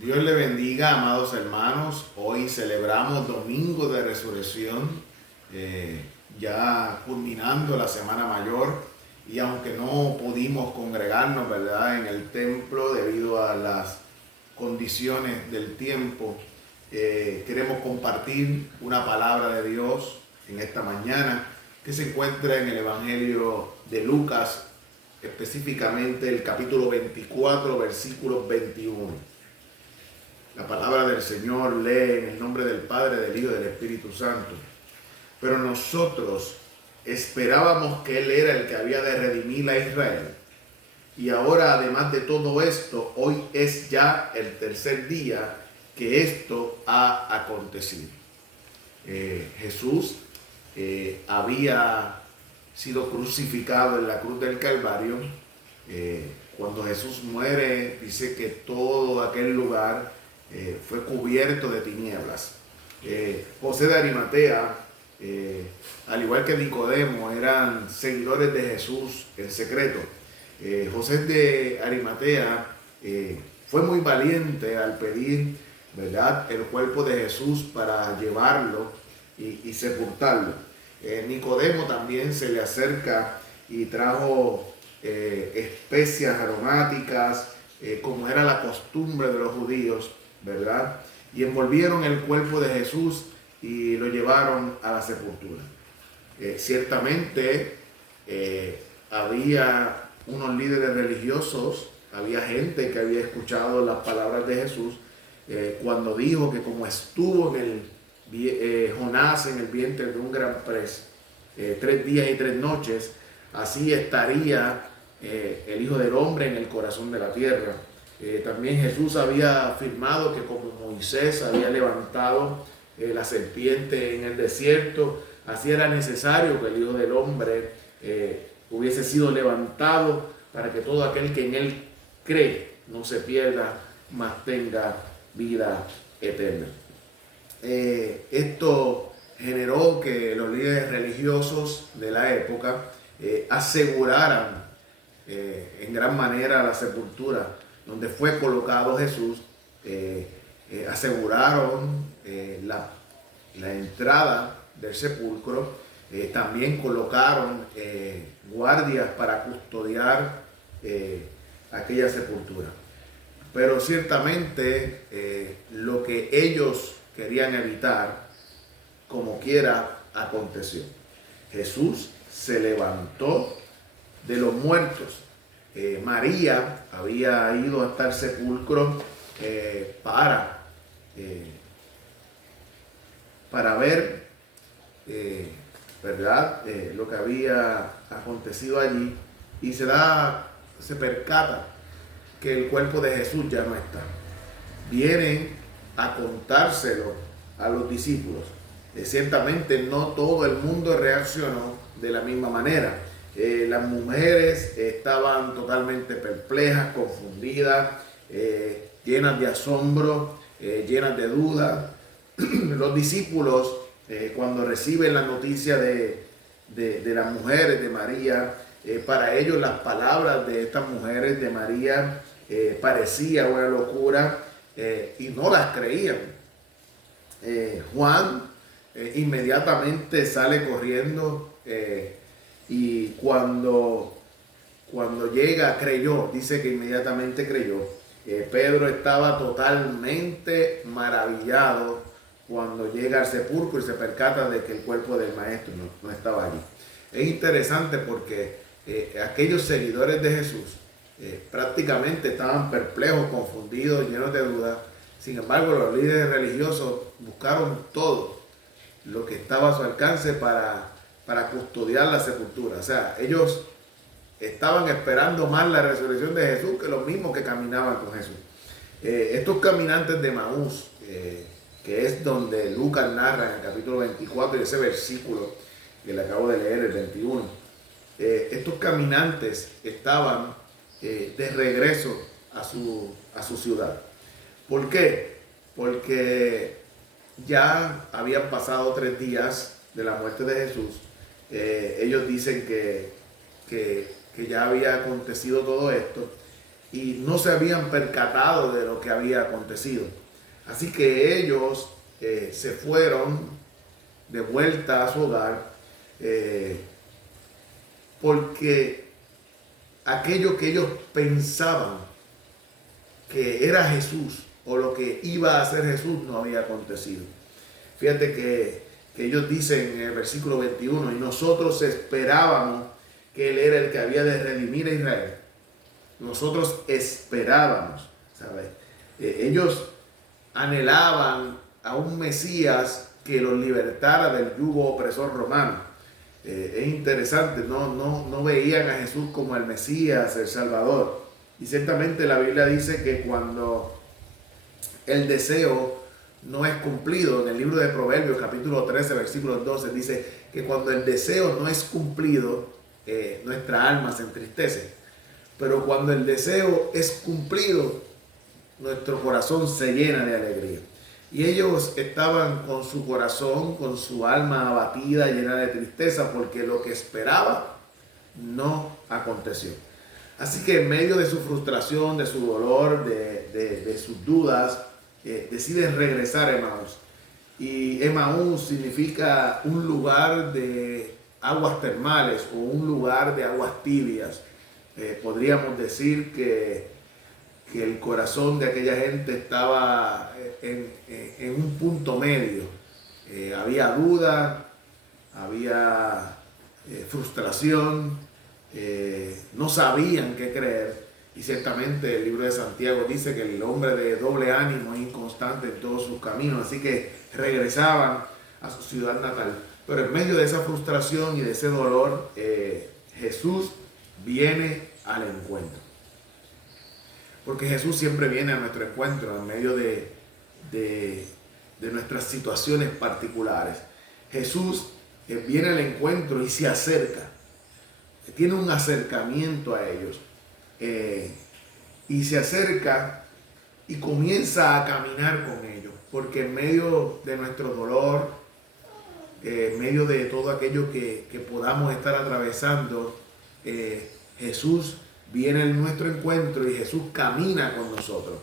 Dios le bendiga, amados hermanos. Hoy celebramos Domingo de Resurrección, ya culminando la Semana Mayor. Y aunque no pudimos congregarnos, ¿verdad?, en el templo debido a las condiciones del tiempo, queremos compartir una palabra de Dios en esta mañana que se encuentra en el Evangelio de Lucas, específicamente el capítulo 24, versículos 21. La palabra del Señor lee en el nombre del Padre, del Hijo y del Espíritu Santo. Pero nosotros esperábamos que Él era el que había de redimir a Israel. Y ahora, además de todo esto, hoy es ya el tercer día que esto ha acontecido. Jesús había sido crucificado en la cruz del Calvario. Cuando Jesús muere, dice que todo aquel lugar fue cubierto de tinieblas. José de Arimatea, al igual que Nicodemo, eran seguidores de Jesús en secreto. José de Arimatea fue muy valiente al pedir, ¿verdad?, el cuerpo de Jesús para llevarlo y sepultarlo. Nicodemo también se le acerca y trajo especias aromáticas, como era la costumbre de los judíos, ¿verdad? Y envolvieron el cuerpo de Jesús y lo llevaron a la sepultura. Ciertamente había unos líderes religiosos, había gente que había escuchado las palabras de Jesús cuando dijo que como estuvo en Jonás en el vientre de un gran pez 3 días y 3 noches, así estaría el Hijo del Hombre en el corazón de la tierra. También Jesús había afirmado que como Moisés había levantado la serpiente en el desierto, así era necesario que el Hijo del Hombre hubiese sido levantado para que todo aquel que en él cree no se pierda, mas tenga vida eterna. Esto generó que los líderes religiosos de la época aseguraran en gran manera la sepultura donde fue colocado Jesús. Aseguraron la entrada del sepulcro. También colocaron guardias para custodiar aquella sepultura. Pero ciertamente lo que ellos querían evitar, como quiera, aconteció. Jesús se levantó de los muertos. María había ido hasta el sepulcro para ver, ¿verdad?, lo que había acontecido allí, y se percata que el cuerpo de Jesús ya no está. Vienen a contárselo a los discípulos. Ciertamente no todo el mundo reaccionó de la misma manera. Las mujeres estaban totalmente perplejas, confundidas, llenas de asombro, llenas de duda. Los discípulos, cuando reciben la noticia de las mujeres de María, para ellos las palabras de estas mujeres de María parecía una locura y no las creían. Juan inmediatamente sale corriendo y cuando llega creyó, dice que inmediatamente creyó. Pedro estaba totalmente maravillado cuando llega al sepulcro y se percata de que el cuerpo del maestro no estaba allí. Es interesante porque aquellos seguidores de Jesús prácticamente estaban perplejos, confundidos, llenos de dudas. Sin embargo, los líderes religiosos buscaron todo lo que estaba a su alcance para custodiar la sepultura. O sea, ellos estaban esperando más la resurrección de Jesús que los mismos que caminaban con Jesús. Estos caminantes de Maús, que es donde Lucas narra en el capítulo 24 y ese versículo que le acabo de leer, el 21, estos caminantes estaban de regreso a su ciudad. ¿Por qué? Porque ya habían pasado 3 días de la muerte de Jesús. Ellos dicen que ya había acontecido todo esto y no se habían percatado de lo que había acontecido. Así que ellos se fueron de vuelta a su hogar porque aquello que ellos pensaban que era Jesús o lo que iba a hacer Jesús no había acontecido. Fíjate que ellos dicen en el versículo 21, y nosotros esperábamos que Él era el que había de redimir a Israel. Nosotros esperábamos, ¿sabes? Ellos anhelaban a un Mesías que los libertara del yugo opresor romano. Es interesante, no veían a Jesús como el Mesías, el Salvador. Y ciertamente la Biblia dice que cuando el deseo no es cumplido, en el libro de Proverbios capítulo 13 versículo 12 dice que cuando el deseo no es cumplido, nuestra alma se entristece. Pero cuando el deseo es cumplido, nuestro corazón se llena de alegría. Y ellos estaban con su corazón, con su alma abatida, llena de tristeza, porque lo que esperaba no aconteció. Así que en medio de su frustración, de su dolor, de sus dudas, deciden regresar a Emaús. Y Emaús significa un lugar de aguas termales o un lugar de aguas tibias. Podríamos decir que el corazón de aquella gente estaba en un punto medio. Había duda, había frustración, no sabían qué creer. Y ciertamente el libro de Santiago dice que el hombre de doble ánimo es inconstante en todos sus caminos. Así que regresaban a su ciudad natal. Pero en medio de esa frustración y de ese dolor, Jesús viene al encuentro. Porque Jesús siempre viene a nuestro encuentro en medio de nuestras situaciones particulares. Jesús viene al encuentro y se acerca. Tiene un acercamiento a ellos. Y se acerca y comienza a caminar con ellos. Porque en medio de nuestro dolor, en medio de todo aquello que podamos estar atravesando, Jesús viene en nuestro encuentro y Jesús camina con nosotros.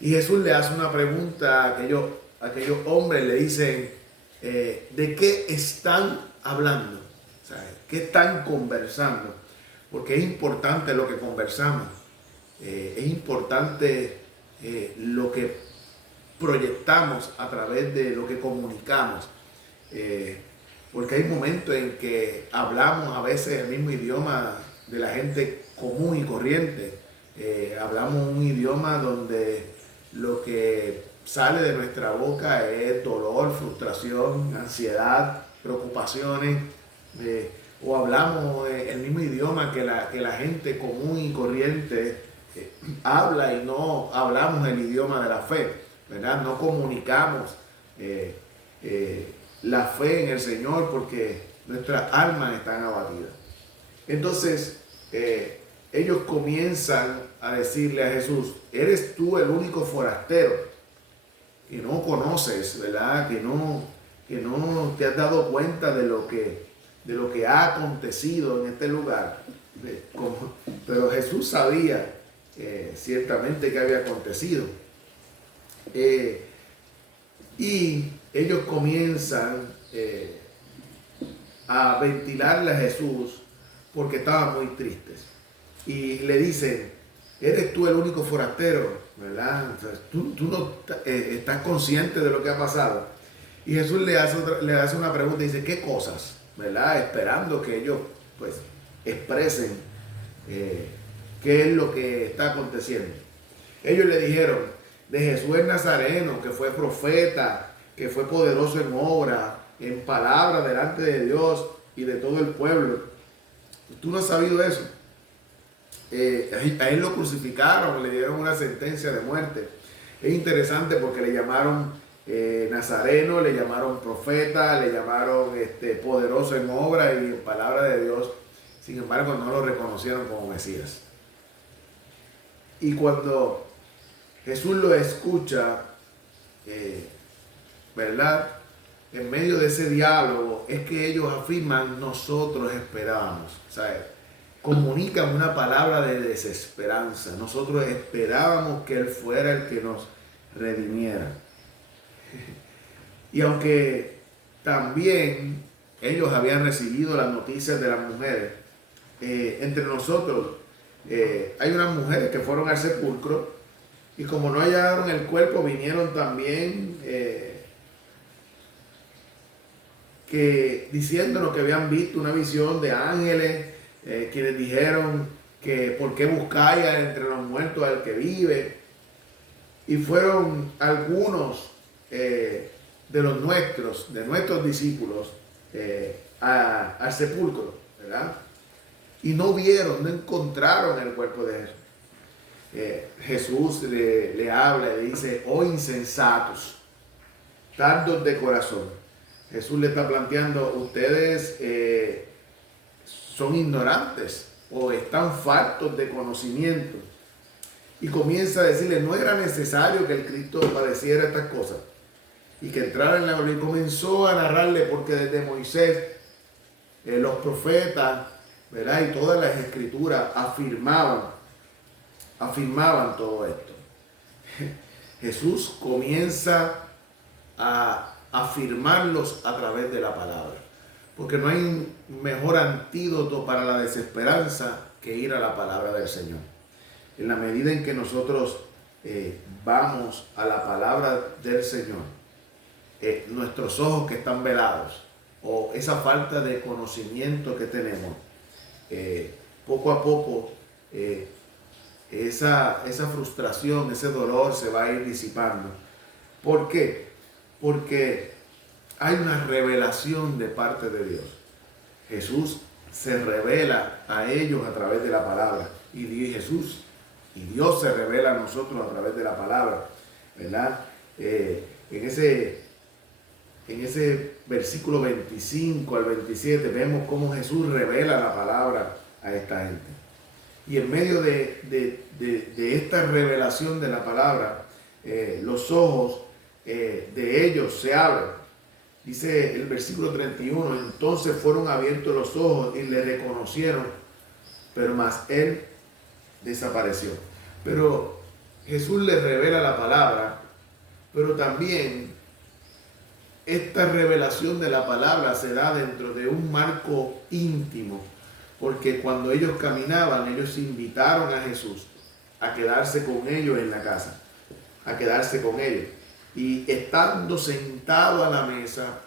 Y Jesús le hace una pregunta a aquellos hombres, le dicen, ¿de qué están hablando? ¿Sabes? ¿Qué están conversando? Porque es importante lo que conversamos, es importante lo que proyectamos a través de lo que comunicamos. Porque hay momentos en que hablamos a veces el mismo idioma de la gente común y corriente. Hablamos un idioma donde lo que sale de nuestra boca es dolor, frustración, ansiedad, preocupaciones, o hablamos el mismo idioma que la gente común y corriente habla, y no hablamos el idioma de la fe, ¿verdad? No comunicamos la fe en el Señor porque nuestras almas están abatidas. Entonces, ellos comienzan a decirle a Jesús, ¿eres tú el único forastero que no conoces, ¿verdad? Que no te has dado cuenta de lo que ha acontecido en este lugar? Pero Jesús sabía ciertamente que había acontecido. Y ellos comienzan a ventilarle a Jesús porque estaban muy tristes. Y le dicen, ¿eres tú el único forastero? ¿Verdad? O sea, tú no estás consciente de lo que ha pasado. Y Jesús le hace una pregunta y dice, ¿qué cosas? ¿Verdad? Esperando que ellos pues expresen qué es lo que está aconteciendo. Ellos le dijeron, de Jesús el Nazareno, que fue profeta, que fue poderoso en obra, en palabra delante de Dios y de todo el pueblo. ¿Tú no has sabido eso? A él lo crucificaron, le dieron una sentencia de muerte. Es interesante porque le llamaron Nazareno, le llamaron profeta, le llamaron poderoso en obra y en palabra de Dios. Sin embargo, no lo reconocieron como Mesías. Y cuando Jesús lo escucha, ¿verdad? En medio de ese diálogo es que ellos afirman, nosotros esperábamos. ¿Sabes? comunican una palabra de desesperanza. Nosotros esperábamos que Él fuera el que nos redimiera. Y aunque también ellos habían recibido las noticias de las mujeres, entre nosotros hay unas mujeres que fueron al sepulcro y como no hallaron el cuerpo, vinieron también diciéndonos que habían visto una visión de ángeles, quienes dijeron que por qué buscáis entre los muertos al que vive. Y fueron algunos de nuestros discípulos al sepulcro, ¿verdad? Y no vieron, no encontraron el cuerpo de Jesús. Jesús le habla y le dice: oh insensatos, tardos de corazón. Jesús le está planteando: ustedes son ignorantes o están faltos de conocimiento. Y comienza a decirle: no era necesario que el Cristo padeciera estas cosas y que entrara en la gloria. Y comenzó a narrarle, porque desde Moisés, los profetas, ¿verdad?, y todas las escrituras afirmaban todo esto. Jesús comienza a afirmarlos a través de la palabra, porque no hay un mejor antídoto para la desesperanza que ir a la palabra del Señor. En la medida en que nosotros vamos a la palabra del Señor, nuestros ojos que están velados o esa falta de conocimiento que tenemos, poco a poco esa frustración, ese dolor se va a ir disipando. ¿Por qué? Porque hay una revelación de parte de Dios. Jesús se revela a ellos a través de la palabra, y Dios se revela a nosotros a través de la palabra, ¿verdad? En ese versículo 25 al 27 vemos cómo Jesús revela la palabra a esta gente. Y en medio de esta revelación de la palabra, los ojos de ellos se abren. Dice el versículo 31: entonces fueron abiertos los ojos y le reconocieron, pero más él desapareció. Pero Jesús les revela la palabra, pero también esta revelación de la palabra se da dentro de un marco íntimo, porque cuando ellos caminaban, ellos invitaron a Jesús a quedarse con ellos en la casa, a quedarse con ellos. Y estando sentado a la mesa,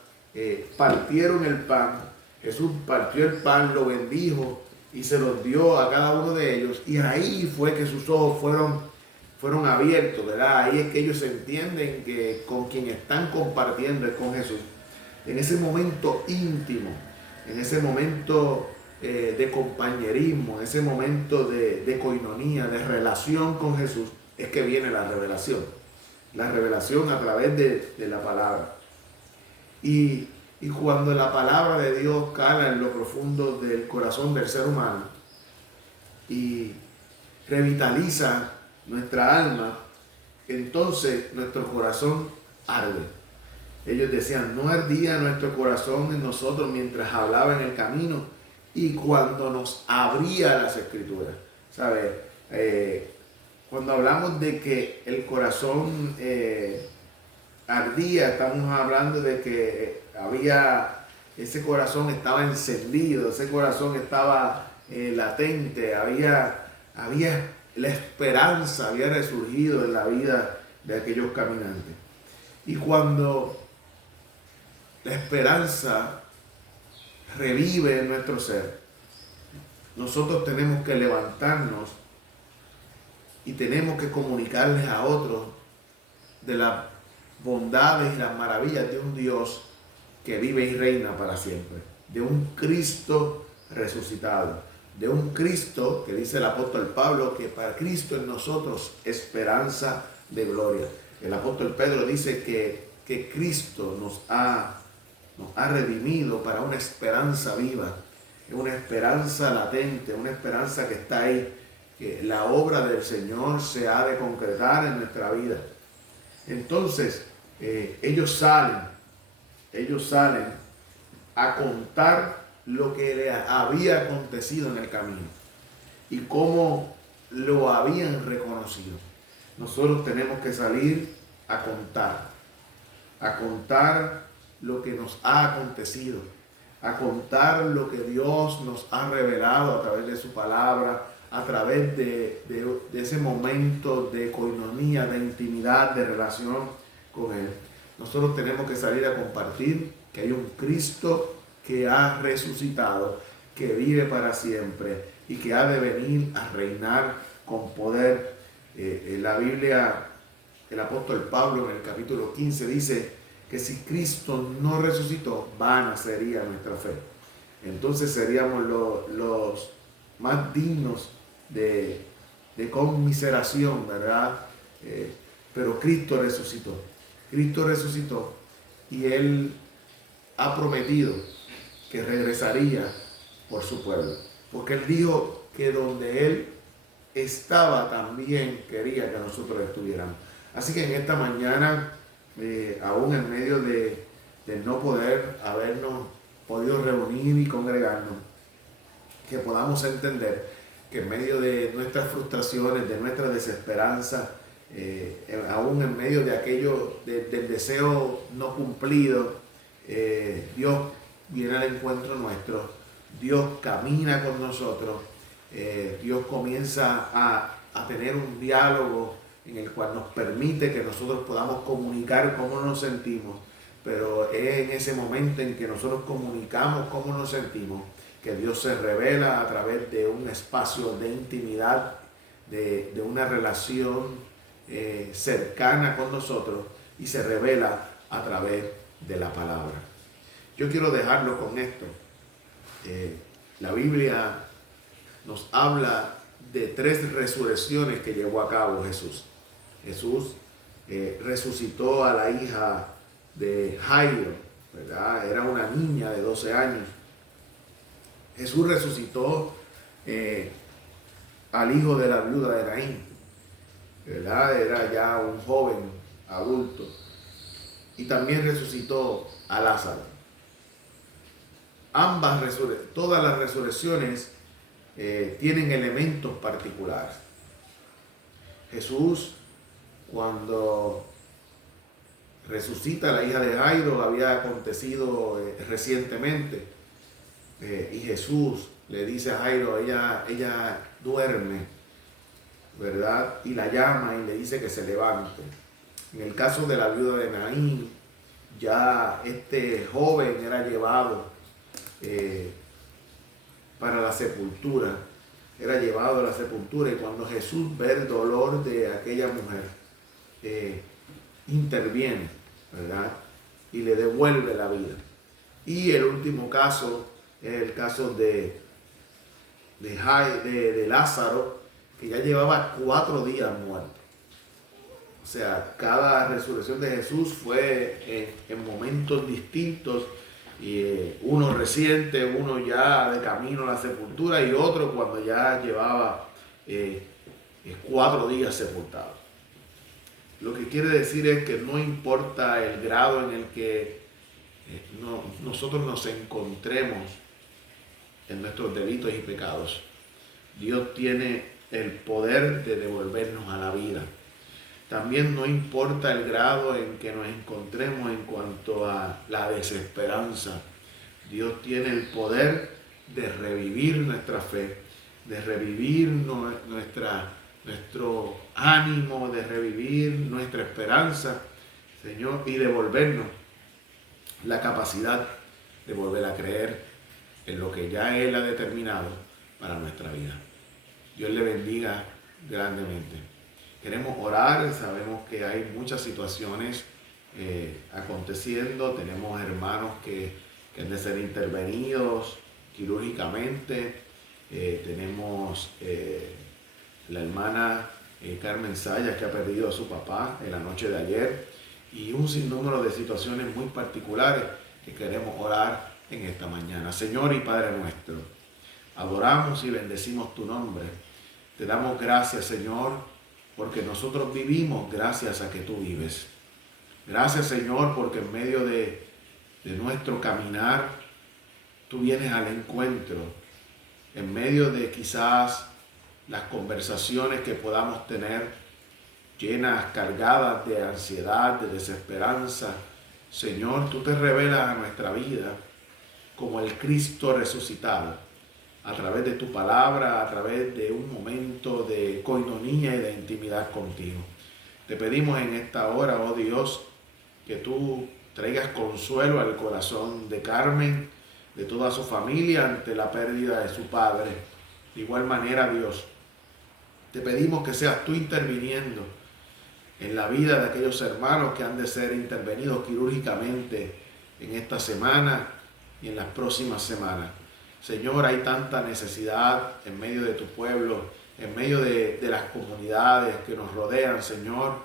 partieron el pan. Jesús partió el pan, lo bendijo y se los dio a cada uno de ellos. Y ahí fue que sus ojos fueron abiertos, ¿verdad? Ahí es que ellos entienden que con quien están compartiendo es con Jesús. En ese momento íntimo, en ese momento de compañerismo, en ese momento de coinonía, de relación con Jesús, es que viene la revelación. La revelación a través de la palabra. Y cuando la palabra de Dios cala en lo profundo del corazón del ser humano y revitaliza nuestra alma, entonces nuestro corazón arde. Ellos decían: no ardía nuestro corazón en nosotros mientras hablaba en el camino y cuando nos abría las escrituras. ¿Sabes? Cuando hablamos de que el corazón ardía, estamos hablando de que ese corazón estaba encendido, ese corazón estaba latente, había la esperanza, había resurgido en la vida de aquellos caminantes. Y cuando la esperanza revive en nuestro ser, nosotros tenemos que levantarnos y tenemos que comunicarles a otros de las bondades y las maravillas de un Dios que vive y reina para siempre, de un Cristo resucitado, de un Cristo que dice el apóstol Pablo que para Cristo en nosotros esperanza de gloria. El apóstol Pedro dice que Cristo nos ha redimido para una esperanza viva, una esperanza latente, una esperanza que está ahí, que la obra del Señor se ha de concretar en nuestra vida. Entonces, ellos salen a contar lo que le había acontecido en el camino. y cómo lo habían reconocido. Nosotros tenemos que salir a contar lo que nos ha acontecido, a contar lo que Dios nos ha revelado a través de su palabra, a través de ese momento de coinonía, de intimidad, de relación con Él. Nosotros tenemos que salir a compartir que hay un Cristo que ha resucitado, que vive para siempre y que ha de venir a reinar con poder. En la Biblia, el apóstol Pablo en el capítulo 15 dice que si Cristo no resucitó, vana sería nuestra fe. Entonces seríamos los más dignos de conmiseración, ¿verdad? Pero Cristo resucitó. Cristo resucitó y Él ha prometido que regresaría por su pueblo. Porque Él dijo que donde Él estaba también quería que nosotros estuviéramos. Así que en esta mañana, aún en medio de no poder habernos podido reunir y congregarnos, que podamos entender que en medio de nuestras frustraciones, de nuestra desesperanza, aún en medio de aquello, del deseo no cumplido, Dios viene al encuentro nuestro, Dios camina con nosotros, Dios comienza a tener un diálogo en el cual nos permite que nosotros podamos comunicar cómo nos sentimos, pero es en ese momento en que nosotros comunicamos cómo nos sentimos que Dios se revela a través de un espacio de intimidad, de una relación cercana con nosotros, y se revela a través de la palabra. Yo quiero dejarlo con esto. La Biblia nos habla de 3 resurrecciones que llevó a cabo Jesús. Jesús resucitó a la hija de Jairo, ¿verdad? Era una niña de 12 años. Jesús resucitó al hijo de la viuda de Naín, ¿verdad? Era ya un joven adulto. Y también resucitó a Lázaro. Todas las resurrecciones tienen elementos particulares. Jesús, cuando resucita a la hija de Jairo, había acontecido recientemente, y Jesús le dice a Jairo, ella duerme, ¿verdad? Y la llama y le dice que se levante. En el caso de la viuda de Naín, ya este joven era llevado para la sepultura, y cuando Jesús ve el dolor de aquella mujer, interviene, ¿verdad? Y le devuelve la vida. Y el último caso es el caso de Lázaro, que ya llevaba 4 días muerto. O sea, cada resurrección de Jesús fue en momentos distintos, y uno reciente, uno ya de camino a la sepultura, y otro cuando ya llevaba 4 días sepultado. Lo que quiere decir es que no importa el grado en el que nosotros nos encontremos en nuestros delitos y pecados, Dios tiene el poder de devolvernos a la vida. También no importa el grado en que nos encontremos en cuanto a la desesperanza, Dios tiene el poder de revivir nuestra fe, de revivir nuestro ánimo, de revivir nuestra esperanza, Señor, y devolvernos la capacidad de volver a creer en lo que ya Él ha determinado para nuestra vida. Dios le bendiga grandemente. Queremos orar, sabemos que hay muchas situaciones aconteciendo, tenemos hermanos que han de ser intervenidos quirúrgicamente, tenemos la hermana Carmen Sayas, que ha perdido a su papá en la noche de ayer, y un sinnúmero de situaciones muy particulares que queremos orar en esta mañana. Señor y Padre nuestro, adoramos y bendecimos tu nombre. Te damos gracias, Señor, porque nosotros vivimos gracias a que tú vives. Gracias, Señor, porque en medio de nuestro caminar, tú vienes al encuentro. En medio de quizás las conversaciones que podamos tener, llenas, cargadas de ansiedad, de desesperanza. Señor, tú te revelas a nuestra vida como el Cristo resucitado, a través de tu palabra, a través de un momento de coinonía y de intimidad contigo. Te pedimos en esta hora, oh Dios, que tú traigas consuelo al corazón de Carmen, de toda su familia ante la pérdida de su padre. De igual manera, Dios, te pedimos que seas tú interviniendo en la vida de aquellos hermanos que han de ser intervenidos quirúrgicamente en esta semana y en las próximas semanas. Señor, hay tanta necesidad en medio de tu pueblo, en medio de las comunidades que nos rodean, Señor,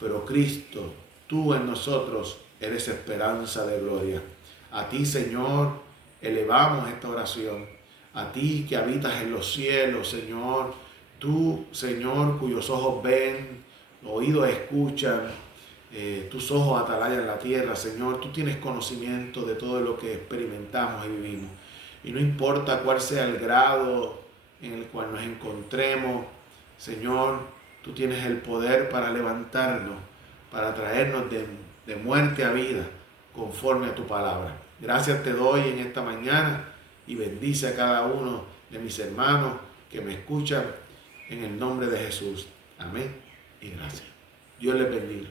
pero Cristo, tú en nosotros eres esperanza de gloria. A ti, Señor, elevamos esta oración. A ti que habitas en los cielos, Señor, tú, Señor, cuyos ojos ven, oídos escuchan, tus ojos atalayan la tierra, Señor, tú tienes conocimiento de todo lo que experimentamos y vivimos. Y no importa cuál sea el grado en el cual nos encontremos, Señor, tú tienes el poder para levantarnos, para traernos de muerte a vida, conforme a tu palabra. Gracias te doy en esta mañana y bendice a cada uno de mis hermanos que me escuchan en el nombre de Jesús. Amén y gracias. Dios les bendiga.